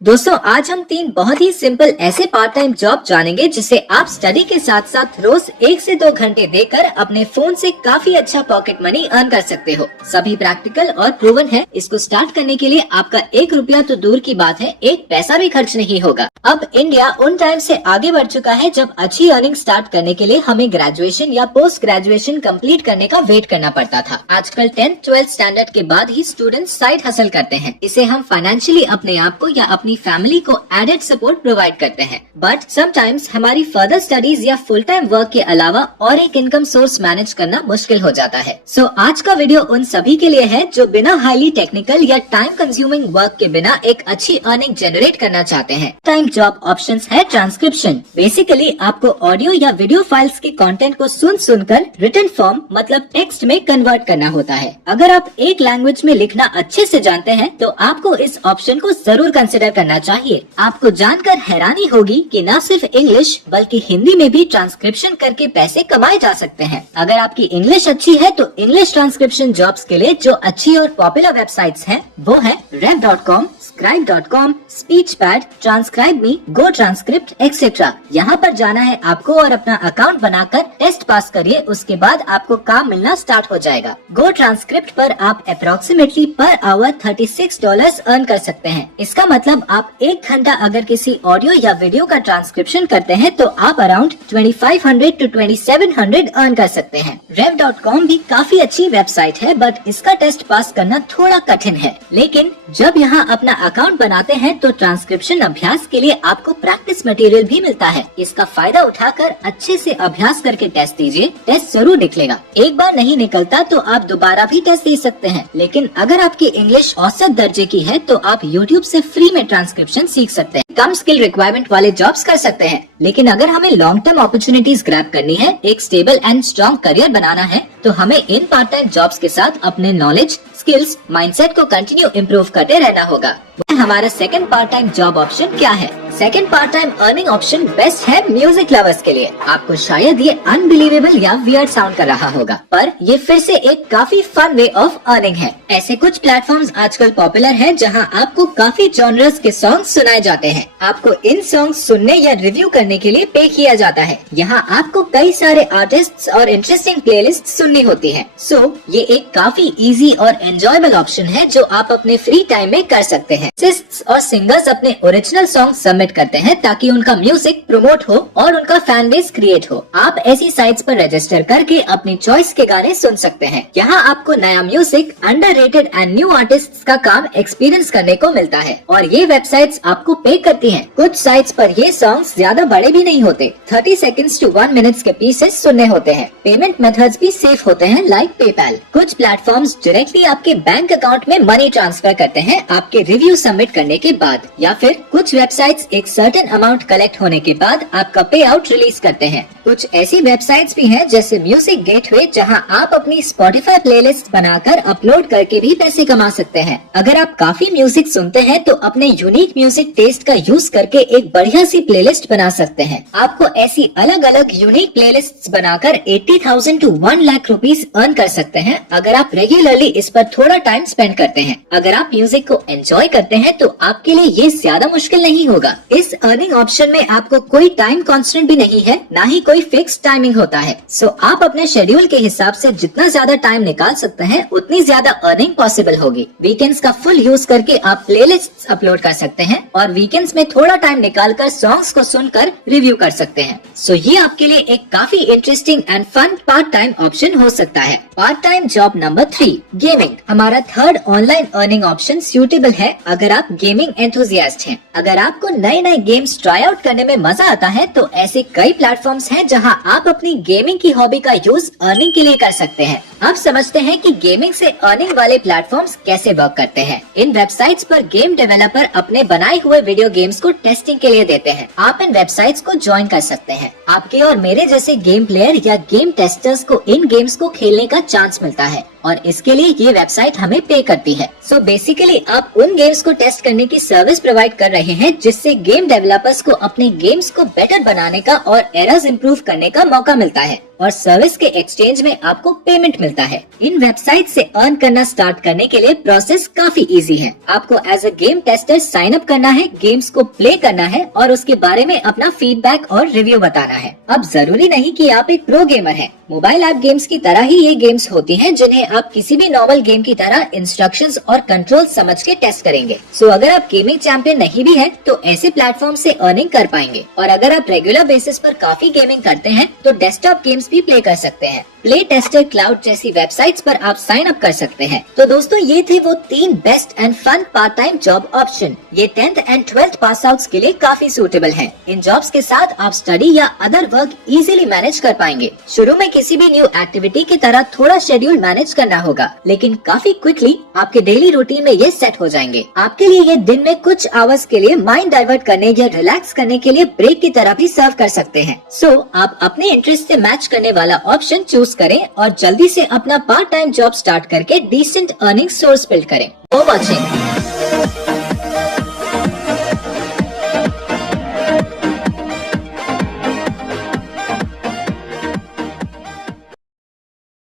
दोस्तों आज हम 3 बहुत ही सिंपल ऐसे पार्ट टाइम जॉब जानेंगे जिसे आप स्टडी के साथ साथ रोज 1 से 2 घंटे देकर अपने फोन से काफी अच्छा पॉकेट मनी अर्न कर सकते हो। सभी प्रैक्टिकल और प्रूवन है। इसको स्टार्ट करने के लिए आपका 1 रुपया तो दूर की बात है, 1 पैसा भी खर्च नहीं होगा। अब इंडिया उन टाइम से आगे बढ़ चुका है जब अच्छी अर्निंग स्टार्ट करने के लिए हमें ग्रेजुएशन या पोस्ट ग्रेजुएशन कंप्लीट करने का वेट करना पड़ता था। आजकल 10th 12th स्टैंडर्ड के बाद ही स्टूडेंट्स साइड हसल करते हैं। इसे हम फाइनेंशियली अपने आप को या अपनी फैमिली को एडेड सपोर्ट प्रोवाइड करते हैं। बट समटाइम्स हमारी फर्दर स्टडीज या फुल टाइम वर्क के अलावा और एक इनकम सोर्स मैनेज करना मुश्किल हो जाता है। सो आज का वीडियो उन सभी के लिए है जो बिना हाईली टेक्निकल या टाइम कंज्यूमिंग वर्क के बिना एक अच्छी अर्निंग जनरेट करना चाहते हैं। टाइम जॉब ऑप्शंस है ट्रांसक्रिप्शन। बेसिकली आपको ऑडियो या वीडियो फाइल्स के कंटेंट को सुनकर रिटन फॉर्म मतलब टेक्स्ट में कन्वर्ट करना होता है। अगर आप एक लैंग्वेज में लिखना अच्छे से जानते हैं तो आपको इस ऑप्शन को जरूर कंसिडर करना चाहिए। आपको जानकर हैरानी होगी कि न सिर्फ इंग्लिश बल्कि हिंदी में भी ट्रांसक्रिप्शन करके पैसे कमाए जा सकते हैं। अगर आपकी इंग्लिश अच्छी है तो इंग्लिश ट्रांसक्रिप्शन जॉब्स के लिए जो अच्छी और पॉपुलर वेबसाइट्स हैं वो है rev.com, scribe.com, स्पीचपैड, transcribe.me, गो ट्रांसक्रिप्ट एक्सेट्रा। यहाँ पर जाना है आपको और अपना अकाउंट बनाकर टेस्ट पास करिए। उसके बाद आपको काम मिलना स्टार्ट हो जाएगा। गो ट्रांसक्रिप्ट पर आप अप्रोक्सीमेटली पर आवर $36 अर्न कर सकते हैं। इसका मतलब आप 1 घंटा अगर किसी ऑडियो या वीडियो का ट्रांसक्रिप्शन करते हैं तो आप अराउंड 2500 to 2700 अर्न कर सकते हैं। rev.com भी काफी अच्छी वेबसाइट है बट इसका टेस्ट पास करना थोड़ा कठिन है। लेकिन जब यहाँ अपना अकाउंट बनाते हैं तो ट्रांसक्रिप्शन अभ्यास के लिए आपको प्रैक्टिस मटेरियल भी मिलता है। इसका फायदा उठाकर अच्छे से अभ्यास करके टेस्ट दीजिए। टेस्ट जरूर निकलेगा। एक बार नहीं निकलता तो आप दोबारा भी टेस्ट दे सकते हैं। लेकिन अगर आपकी इंग्लिश औसत दर्जे की है तो आप YouTube से फ्री में ट्रांसक्रिप्शन सीख सकते हैं। कम स्किल रिक्वायरमेंट वाले जॉब्स कर सकते हैं। लेकिन अगर हमें लॉन्ग टर्म अपॉर्चुनिटीज ग्रैब करनी है, एक स्टेबल एंड स्ट्रॉन्ग करियर बनाना है तो हमें इन पार्ट टाइम जॉब्स के साथ अपने नॉलेज, स्किल्स, माइंडसेट को कंटिन्यू इम्प्रूव करते रहना होगा। हमारा second part time job option क्या है? Second part time earning option best है म्यूजिक लवर्स के लिए। आपको शायद ये अनबिलीवेबल या वियर्ड साउंड कर रहा होगा, पर ये फिर से एक काफी फन वे ऑफ अर्निंग है। ऐसे कुछ प्लेटफॉर्म्स आजकल पॉपुलर हैं जहां आपको काफी जॉनर्स के सॉन्ग्स सुनाए जाते हैं। आपको इन सॉन्ग्स सुनने या रिव्यू करने के लिए पे किया जाता है। यहाँ आपको कई सारे आर्टिस्ट्स और इंटरेस्टिंग प्लेलिस्ट सुननी होती है। सो ये एक काफी इजी और एंजॉयबल ऑप्शन है जो आप अपने फ्री टाइम में कर सकते हैं। आर्टिस्ट्स और सिंगर्स अपने ओरिजिनल सॉन्ग सबमिट करते हैं ताकि उनका म्यूजिक प्रमोट हो और उनका फैन बेस क्रिएट हो। आप ऐसी साइट्स पर रजिस्टर करके अपनी चॉइस के गाने सुन सकते हैं। यहाँ आपको नया music, underrated and new artists का काम एक्सपीरियंस करने को मिलता है और ये वेबसाइट्स आपको पे करती हैं। कुछ साइट्स पर ये सॉन्ग्स ज्यादा बड़े भी नहीं होते, 30 सेकंड्स टू 1 मिनट के पीसेस सुनने होते हैं। पेमेंट मेथड्स भी सेफ होते हैं लाइक पेपैल। कुछ प्लेटफॉर्म्स डायरेक्टली आपके बैंक अकाउंट में मनी ट्रांसफर करते हैं आपके रिव्यू सबमिट करने के बाद, या फिर कुछ वेबसाइट्स एक सर्टेन अमाउंट कलेक्ट होने के बाद आपका पे आउट रिलीज करते हैं। कुछ ऐसी वेबसाइट्स भी हैं जैसे म्यूजिक गेटवे जहां आप अपनी स्पॉटिफाई प्लेलिस्ट बनाकर अपलोड करके भी पैसे कमा सकते हैं। अगर आप काफी म्यूजिक सुनते हैं तो अपने यूनिक म्यूजिक टेस्ट का यूज करके एक बढ़िया सी प्लेलिस्ट बना सकते हैं। आपको ऐसी अलग अलग यूनिक प्लेलिस्ट्स बनाकर 80,000 to 1 लाख रुपीस अर्न कर सकते हैं अगर आप रेगुलरली इस पर थोड़ा टाइम स्पेंड करते हैं। अगर आप म्यूजिक को एंजॉय करते हैं तो आपके लिए ये ज्यादा मुश्किल नहीं होगा। इस अर्निंग ऑप्शन में आपको कोई टाइम कांस्टेंट भी नहीं है, ना ही कोई फिक्स टाइमिंग होता है। सो आप अपने शेड्यूल के हिसाब से जितना ज्यादा टाइम निकाल सकते हैं उतनी ज्यादा अर्निंग पॉसिबल होगी। वीकेंड्स का फुल यूज करके आप प्लेलिस्ट्स अपलोड कर सकते हैं और वीकेंड्स में थोड़ा टाइम निकालकर सॉन्ग्स को सुनकर रिव्यू कर सकते हैं। सो ये आपके लिए एक काफी interesting and fun part time option हो सकता है। Part time job number 3, gaming. हमारा third online earning option suitable है अगर आप गेमिंग एंथुसियास्ट हैं। अगर आपको नए नए गेम्स ट्राई आउट करने में मजा आता है तो ऐसे कई प्लेटफॉर्म्स हैं जहां आप अपनी गेमिंग की हॉबी का यूज अर्निंग के लिए कर सकते हैं। अब समझते हैं कि गेमिंग से अर्निंग वाले प्लेटफॉर्म्स कैसे वर्क करते हैं। इन वेबसाइट्स पर गेम डेवलपर अपने बनाए हुए वीडियो गेम्स को टेस्टिंग के लिए देते हैं। आप इन वेबसाइट्स को ज्वाइन कर सकते हैं। आपके और मेरे जैसे गेम प्लेयर या गेम टेस्टर्स को इन गेम्स को खेलने का चांस मिलता है और इसके लिए ये वेबसाइट हमें पे करती है। सो बेसिकली आप उन गेम्स को टेस्ट करने की सर्विस प्रोवाइड कर रहे हैं जिससे गेम डेवलपर्स को अपने गेम्स को बेटर बनाने का और एरर्स इम्प्रूव करने का मौका मिलता है। और सर्विस के एक्सचेंज में आपको पेमेंट मिलता है। इन वेबसाइट से अर्न करना स्टार्ट करने के लिए प्रोसेस काफी इजी है। आपको as a game tester sign up करना है, गेम्स को प्ले करना है और उसके बारे में अपना फीडबैक और रिव्यू बताना है। अब जरूरी नहीं कि आप एक प्रो गेमर हैं। मोबाइल ऐप गेम्स की तरह ही ये गेम्स होती हैं जिन्हें आप किसी भी नॉर्मल गेम की तरह इंस्ट्रक्शंस और कंट्रोल समझ के टेस्ट करेंगे। सो अगर आप गेमिंग चैंपियन नहीं भी हैं, तो ऐसे प्लेटफॉर्म से अर्निंग कर पाएंगे। और अगर आप रेगुलर बेसिस पर काफी गेमिंग करते हैं तो डेस्कटॉप गेम्स भी प्ले कर सकते हैं। प्ले टेस्टर क्लाउड जैसी वेबसाइट्स पर आप साइन अप कर सकते हैं। तो दोस्तों, ये थे वो 3 best and fun part time job option. ये 10th and 12th pass outs के लिए काफी सूटेबल हैं। इन जॉब्स के साथ आप स्टडी या अदर वर्क इजीली मैनेज कर पाएंगे। शुरू में किसी भी न्यू एक्टिविटी की तरह थोड़ा शेड्यूल मैनेज करना होगा, लेकिन काफी क्विकली आपके डेली रूटीन में ये सेट हो जाएंगे। आपके लिए ये दिन में कुछ आवर्स के लिए माइंड डाइवर्ट करने या रिलैक्स करने के लिए ब्रेक की तरह भी सर्व कर सकते हैं। सो आप अपने इंटरेस्ट से मैच करने वाला ऑप्शन चूज करें और जल्दी से अपना पार्ट टाइम जॉब स्टार्ट करके डिसेंट अर्निंग सोर्स बिल्ड करें। For watching.